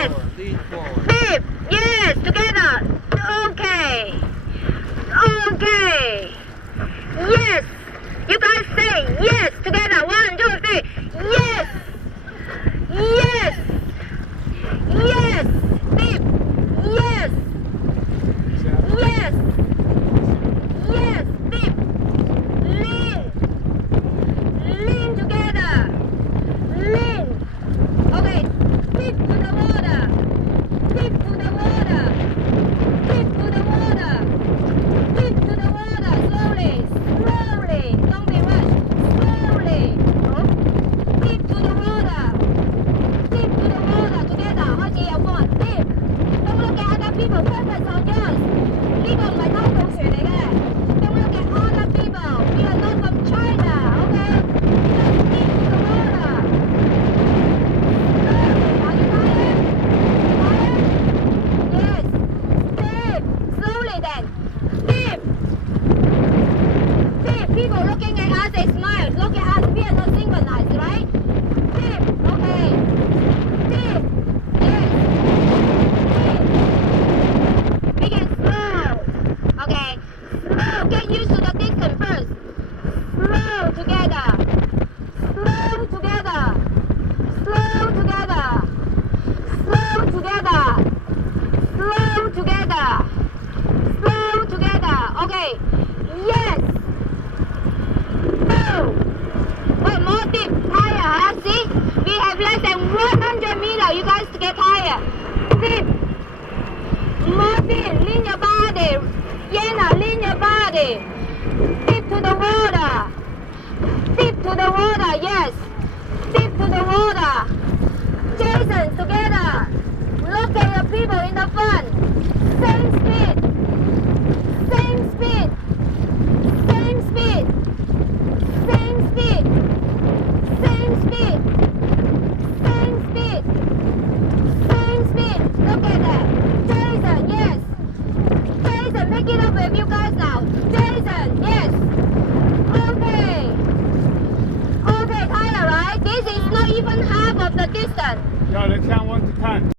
Yes. Lean forward. Deep. Yes. Together. Okay. Okay. Yes. You guys say yes together. 1, 2, 3. Yes. Yes. Yes. Deep. Yes. Yes. Yes. Deep. Lean. Lean together. Lean. Okay. Dip to the water. Dip to the water. Dip to the water. Dip to the water. Slowly. Slowly. Don't be rushed. Slowly. Dip to the water. Dip to the water. Together. 開始有個人 dip. Don't look at other people. Focus on yours. 呢個唔係偷渡船嚟嘅。Don't look at other people. We are not from China. Okay? Just dip to the water. Are you tired? Tired? Yes. Dip. Slowly then. Dip. Dip. People looking at us, they smile. Look at us. We are not synchronized, right? Dip. Okay. Dip. Yes. Dip. Make it slow. Okay. Slow. Get used to the distance first. Slow together. Slow together. Slow together. Slow together. Slow together. Slow together. Okay. Yes. Go. Wait, more deep. Higher, huh? See? We have less than 100 meters. You guys get tired. Deep. More deep. Lean your body. Yana, lean your body. Deep to the water. Deep to the water. Yes. Deep to the water. Jason, together. Look at the people in the front. Same speed. Same speed. Same speed. Same speed. Same speed. Same speed. Same speed. Look at that. Jason, yes. Jason, make it up with you guys now. Jason, yes. Okay. Okay, tired, right? This is not even half of the distance. 要人向1 to 10